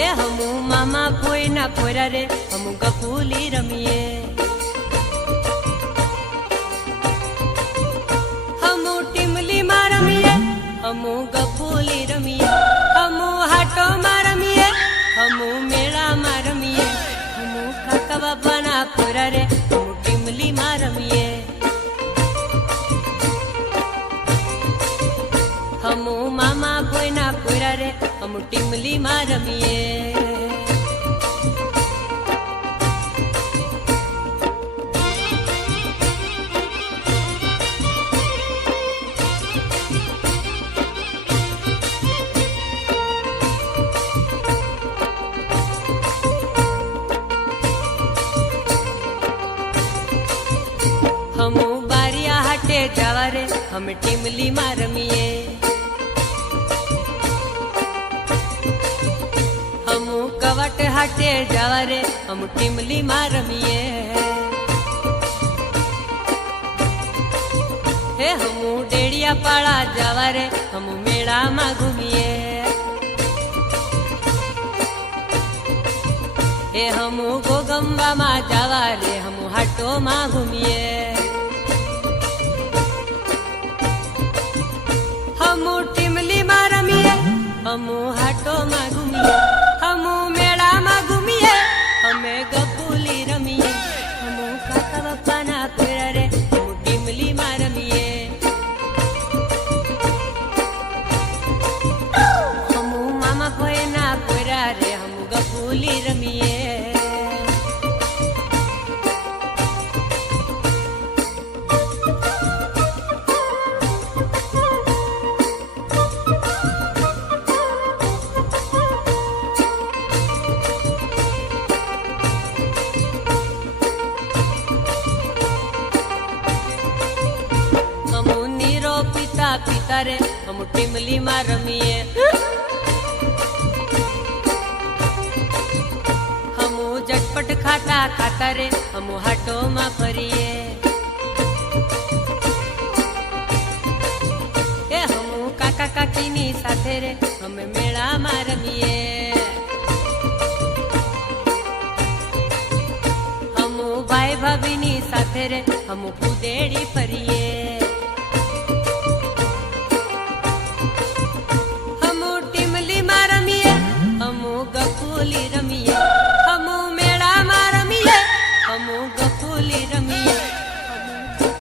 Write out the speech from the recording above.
ए हमू मामा फोई ना फोरा रे हमू गफूली रमिए। हमू टिमली मा रमिए हमू गफूली रमिए। हमू हाटो मा रमिए हमू मेला मा रमिए। हमू काका बाबा ना फोरा रे हमू टिमली मा रमिए। हमू मामा फोई ना फोरा रे हमू टिमली मा रमिए। हमू बारिया हाटे जावा रे हम टिमली मा रमिए। हमू कवट हाटे जावा रे हम टिमली मा रमिए। हे हमू डेड़िया पाड़ा जावा रे हमू मेला मा घूमिए। हे हमू गोगंबा मा जावा रे हमू हाटो मा घूमिए। हमू टिमली मा रमिए हमू हाटो मा घूमिए। हमू मेला मा घूमिए हमें गफूली रमिए। हमू काका बापा ना फोरा रे हमू टिमली मा रमिए। हमू मामा फोए ना फोरा रे हमू गफूली रमिए। पिता रे हम टिमली मा रमिए। हमू झटपट खाता खाता रे हमू हाटो मा फरिए। ए हमू काका काकी नी साथे रे हम मेला मा रमिए। हमू भाई भाभी नी साथे रे हमू कुदेड़ी फरिए।